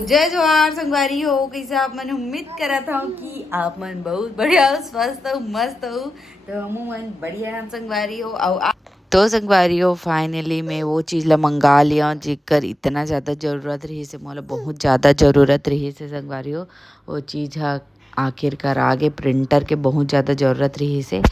जय जवाहर संगवारी हो। कैसे आप मन उम्मीद करा था कि आप मन बहुत बढ़िया हो, स्वस्थ हो, मस्त हो। तो हम मन बढ़िया हम संगवारी हो तो संगवारी हो फाइनली मैं वो चीज़ ला मंगा लिया जेकर इतना ज़्यादा ज़रूरत रही से मोला बहुत ज़्यादा ज़रूरत रही से संगवारी हो। वो चीज़ हा आखिरकार आगे प्रिंटर के बहुत ज़्यादा ज़रूरत रही से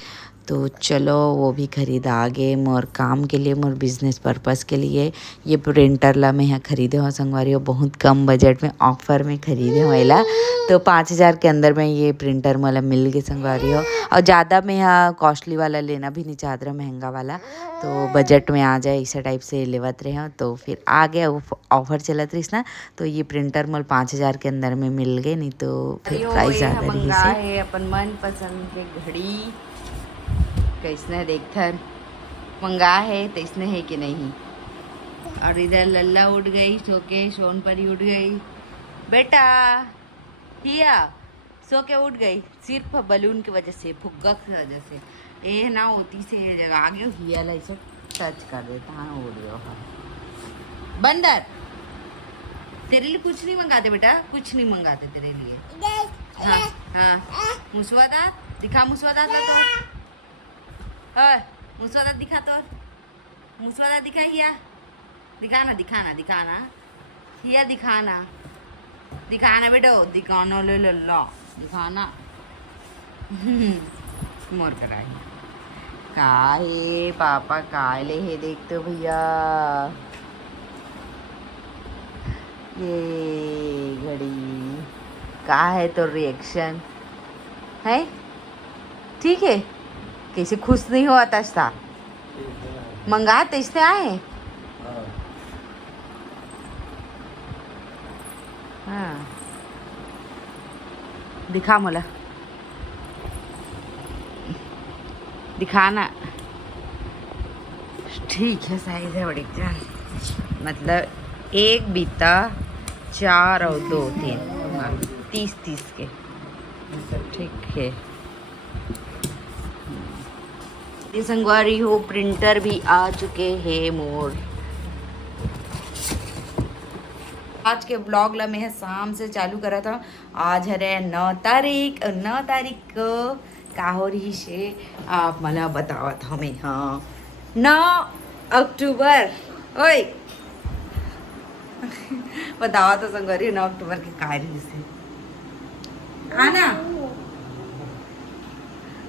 तो चलो वो भी खरीद आगे मोर काम के लिए, मोर बिजनेस पर्पस के लिए। ये प्रिंटर ला मैं यहाँ खरीदे हूँ संगवारी हो, बहुत कम बजट में ऑफर में खरीदे हूँ एला। तो 5,000 के अंदर में ये प्रिंटर मोला मिल गए संगवारी हो। और ज़्यादा मैं यहाँ कॉस्टली वाला लेना भी नहीं चाहत रहा, महंगा वाला। तो बजट में आ जाए इस टाइप से लेवत रहे हो तो फिर आ गया ऑफर चलत रही ना। तो ये प्रिंटर मोल 5,000 के अंदर में मिल गए, नहीं तो फिर प्राइस ज़्यादा रही से। अपन मन पसंद के घड़ी कैसने देखथर मंगा है तो इसने है कि नहीं। और इधर लल्ला उठ गई सो के, सोन परी उठ गई। बेटा हिया सो के उठ गई सिर्फ बलून की वजह से, फुग्गा की वजह से। ये ना होती से ये जगह आगे हिया ला इसे टच कर देता। हाँ उठ गया। हाँ बंदर तेरे लिए कुछ नहीं मंगाते बेटा, कुछ नहीं मंगाते तेरे लिए। हाँ हाँ मुसवादात दिखा, मुसवादात तो मुसवादात दिखा, तो मुसवादात दिखा हिया, दिखाना दिखाना दिखाना हिया, दिखाना दिखाना बेटो, दिखाना ले लो दिखाना। मोर कराई काहे पापा काले है देखते हो भैया। ये घड़ी का है तो रिएक्शन है ठीक है। कैसे खुश नहीं हुआ था मंगा तो इससे आए। हाँ दिखा मोला, दिखाना ठीक है। साइज है बड़ी जान, मतलब एक बीता 4 और 2 3 30 के ठीक है। ये संगवारी हो प्रिंटर भी आ चुके हैं मोर। आज के ब्लॉग ला मैं शाम से चालू करा था। आज है 9 तारीख और 9 तारीख को का हो रही से आप मला बतावा था मैं। हाँ 9 अक्टूबर ओए बतावा तो संगवारी 9 अक्टूबर के का रही से आना।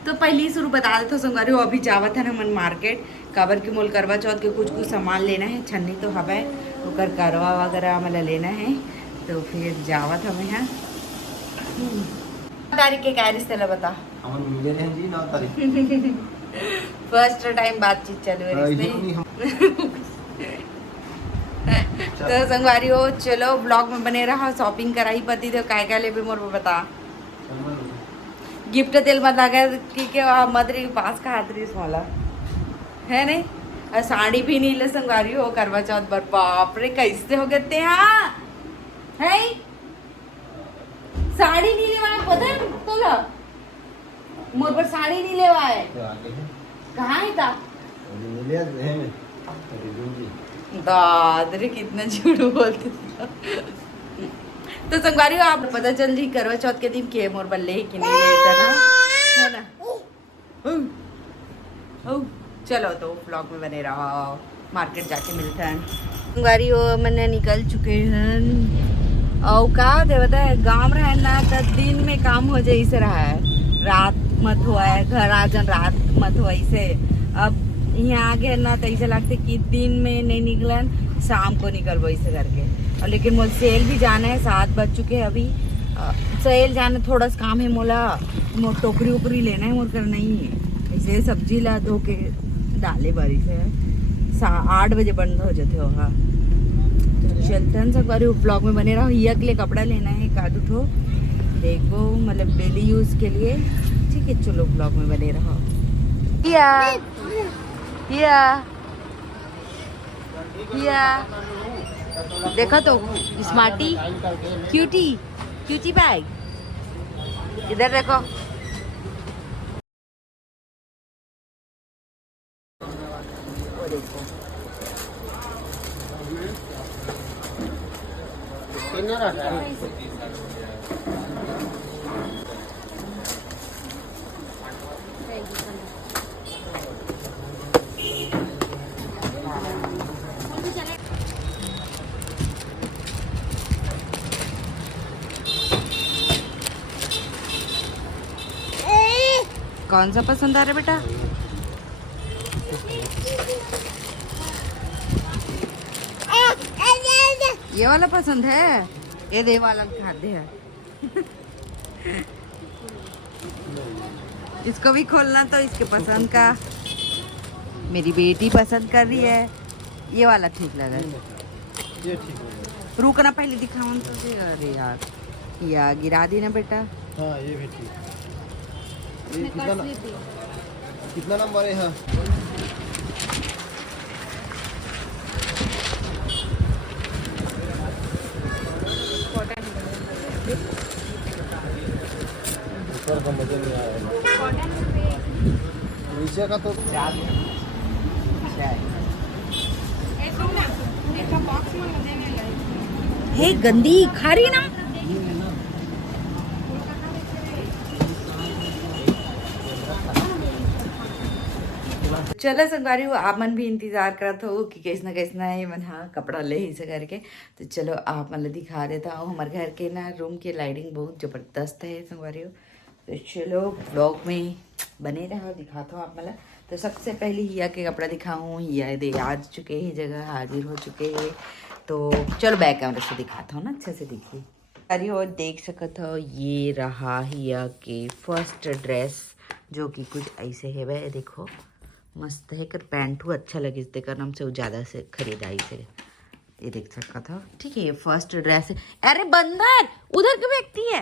तो पहली शुरू बता देता संगवारी हो, अभी जावत है ना मन मार्केट काबर की मोल करवा चौथ के कुछ सामान लेना है। छन्नी तो हवा ओकर करवा वगैरह मतलब लेना है तो फिर जावत हमें यहाँ। तारीख के क्या रिश्ते बता हम मिले हैं जी 9 तारीख। फर्स्ट टाइम बातचीत चल रही तो संगवारी हो चलो ब्लॉग में बने रहा। शॉपिंग कराई पति तो काय ले भी मोर बता। गिफ्ट तेल मत लगा कि मदरी के पास का हाथ रही वाला है नहीं। और साड़ी भी नहीं ले संगवारी हो करवा चौथ पर। बाप रे कैसे हो गए थे। हाँ है साड़ी नहीं लेवा पता है तोला मोर पर साड़ी नहीं लेवा है। कहाँ है था दादरे कितना झूठ बोलते। तो संगवारी हो आप पता चल रही करवा चौथ के दिन के मोर बल्ले कि नहीं लेता ना है ना। चलो तो ब्लॉग में बने रहो, मार्केट जाके मिलते हैं। संगवारी हो मैंने निकल चुके हैं और का देवता है गाँव रहे ना तो दिन में काम हो जाए इसे रहा है, रात मत हुआ है घर आ जान रात मत हुआ इसे। अब यहाँ आगे ना तो ऐसे लगते कि दिन में नहीं निकलन शाम को निकल वैसे करके। और लेकिन मुझे सेल भी जाना है, 7 बज चुके हैं अभी। सेल जाना थोड़ा सा काम है मोला, मोर टोकरी उपरी लेना है मोर करना ही है। ऐसे सब्जी ला धो के डाले बारी से 8 बजे बंद हो जाते हो। हाँ तो चलते हैं सब बारी ब्लॉग में बने रहो। हिया के लिए कपड़ा लेना है काद उठो देखो मतलब डेली यूज के लिए ठीक है। चलो ब्लॉग में बने रहो। हिया हिया हिया देखो तो स्मार्टी क्यूटी क्यूटी बैग इधर देखो। कितना कौन सा पसंद आ रहा है बेटा? ये वाला पसंद है? ये दे वाला खाते हैं। इसको भी खोलना तो इसके पसंद का। मेरी बेटी पसंद कर रही है। ये वाला ठीक लगा। ये ठीक है। रुकना पहले दिखाऊं तो दे। अरे यार या गिरा दी ना बेटा। हाँ ये भी ठीक। ये कितना नंबर है? हाँ ऊपर का मजा नहीं आया। नीचे का तो हे गंदी खा रही ना। चलो संगवारी वो आप मन भी इंतजार करत हो कि कैसे ना कैसे ना है मन हाँ कपड़ा ले ही से करके। तो चलो आप मतलब दिखा देता हूँ हमारे घर के ना रूम की लाइटिंग बहुत ज़बरदस्त है संगवारी हो। तो चलो ब्लॉग में बने रहो दिखाता हूँ आप मतलब। तो सबसे पहले हिया के कपड़ा दिखाऊँ। हिया दे आ चुके हैं जगह हाजिर हो चुके हैं। तो चलो बैक कैमरे से दिखाता हूँ ना अच्छे से देखिए। अरे और देख सकते हो ये रहा हिया के फर्स्ट ड्रेस जो कि कुछ ऐसे है वह देखो मस्त है। कर पैंट हूँ अच्छा लगे इसके कर नाम से वो ज़्यादा से खरीदाई से ये देख सकता था। ठीक है ये फर्स्ट ड्रेस है। अरे बंदर उधर क्यों व्यक्ति है?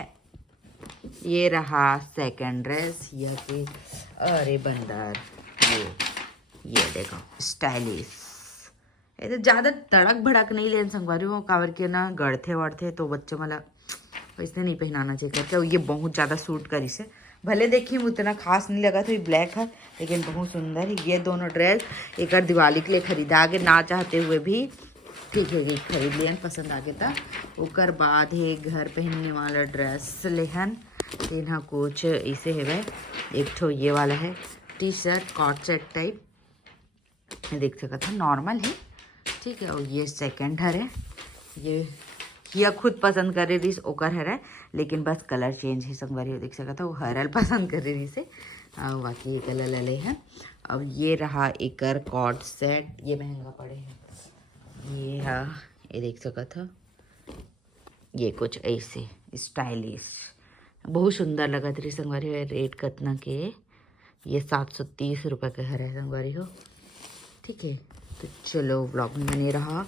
ये रहा सेकंड ड्रेस ये के। अरे बंदर ये देखो स्टाइलिश। ये तो ज़्यादा तड़क भड़क नहीं लेन संगवारी हो कावर के ना गढ़ते वढ़ते तो बच्चे मतलब वैसे नहीं पहनाना चाहिए करके। ये बहुत ज़्यादा सूट करी से भले देखिए उतना खास नहीं लगा तो ये ब्लैक है लेकिन बहुत सुंदर है। ये दोनों ड्रेस एक दिवाली के लिए खरीदा आगे ना चाहते हुए भी ठीक है ये खरीद लियन पसंद आ गया था। ओकर बाद है घर पहनने वाला ड्रेस लेहन इन्हा कुछ ऐसे है वह एक ठो ये वाला है टी शर्ट कॉट सेट टाइप देख सकता था नॉर्मल है ठीक है। और ये सेकंड है ये खुद पसंद कर रही ओकर है लेकिन बस कलर चेंज है संगवारी देख सकता था वो हरल पसंद कर रही से बाकी ये कलर ले हैं। अब ये रहा एक कॉर्ड सेट ये महंगा पड़े हैं। ये हाँ ये देख सकता था ये कुछ ऐसे स्टाइलिश बहुत सुंदर लगा थी संगवारी हो। रेट कितना के ये 730 रुपये का है संगवारी हो ठीक है। तो चलो ब्लॉग में बने रहा।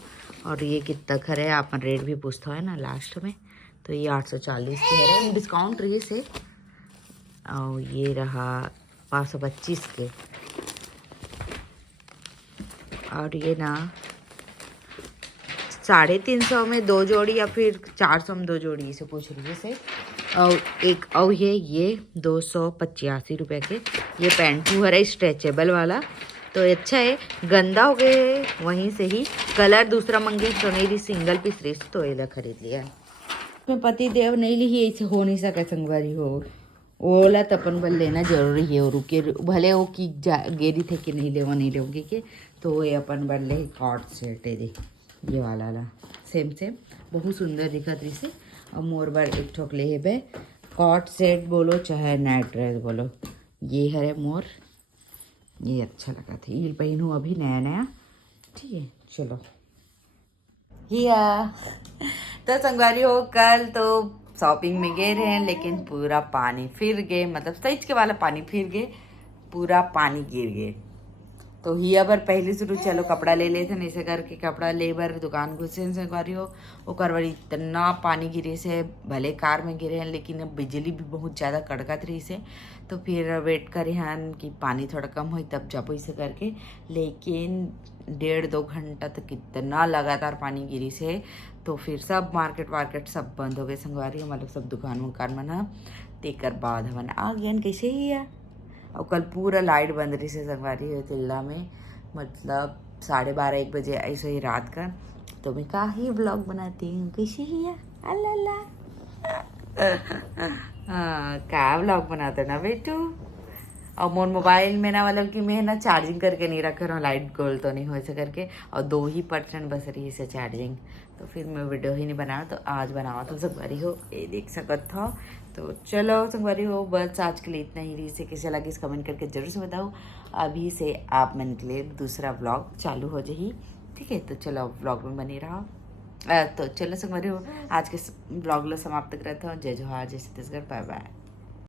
और ये कितना खर है आप रेट भी पूछता है ना लास्ट में। तो ये 840 के है डिस्काउंट रही से। और ये रहा 525 के। और ये ना 350 में 2 जोड़ी या फिर 400 में 2 जोड़ी इसे पूछ रही से। और एक और ये 285 रुपये के ये पैंटू है स्ट्रेचेबल वाला। तो अच्छा है गंदा हो गए वहीं से ही कलर दूसरा मंगे तो नहीं रही सिंगल पीस रही तो ये खरीद लिया। मैं पति देव नहीं ली ऐसे हो नहीं सका संगवारी हो ओला तो अपन बल लेना जरूरी है। और रुके भले वो की गेरी थे कि नहीं ले लोगे के तो ये अपन बल ले कॉट सेट है दे ये वाला ला सेम बहुत सुंदर दिखा रही से। और मोर बार एक ठोक ले है कॉट सेट बोलो चाहे नाइट ड्रेस बोलो ये है मोर ये अच्छा लगा था ये पहनूँ अभी नया नया ठीक है। चलो हिया तो संगवारी हो कल तो शॉपिंग में गए रहे हैं लेकिन पूरा पानी फिर गए मतलब सच के वाला पानी फिर गए पूरा पानी गिर गए। तो हिया बार पहले शुरू चलो कपड़ा ले लेते हैं ऐसे करके कपड़ा ले बार दुकान घुसे संगवारी हो ओकर बार इतना पानी गिरे से भले कार में गिरे हैं लेकिन अब बिजली भी बहुत ज़्यादा कड़कत रही से। तो फिर वेट करे हैं कि पानी थोड़ा कम हो तब जब इसे करके लेकिन 1.5-2 घंटा तक कितना लगातार पानी गिरी से। तो फिर सब मार्केट सब बंद हो गए संगवारी मतलब सब दुकान वुकान मना तेकर बाद हमन आ गए कैसे ही है। और कल पूरा लाइट बंद रही से संगवारी है तिल्ला में मतलब 12:30-1 बजे ऐसे ही रात का। तो मैं का ही ब्लॉग बनाती हूँ कैसे ही है। अल्लाह हाँ क्या व्लॉग बनाते ना बेटू। और मोर मोबाइल में ना मतलब कि मैं ना चार्जिंग करके नहीं रख रहा हूँ, लाइट गोल तो नहीं हो ऐसे करके, और 2% बस रही से चार्जिंग, तो फिर मैं वीडियो ही नहीं बनाया। तो आज बनावा तो संगवारी हो ये देख सकत था। तो चलो संगवारी हो, बस आज के लिए इतना ही। से कैसे लगे इस कमेंट करके जरूर से बताओ। अभी से आप मन के लिए दूसरा ब्लॉग चालू हो जाही, ठीक है। तो चलो ब्लॉग में बने रहो। तो चलो संगवारी हो, आज के ब्लॉग लो समाप्त करता हूँ। जय जोहार, जय छत्तीसगढ़, बाय बाय।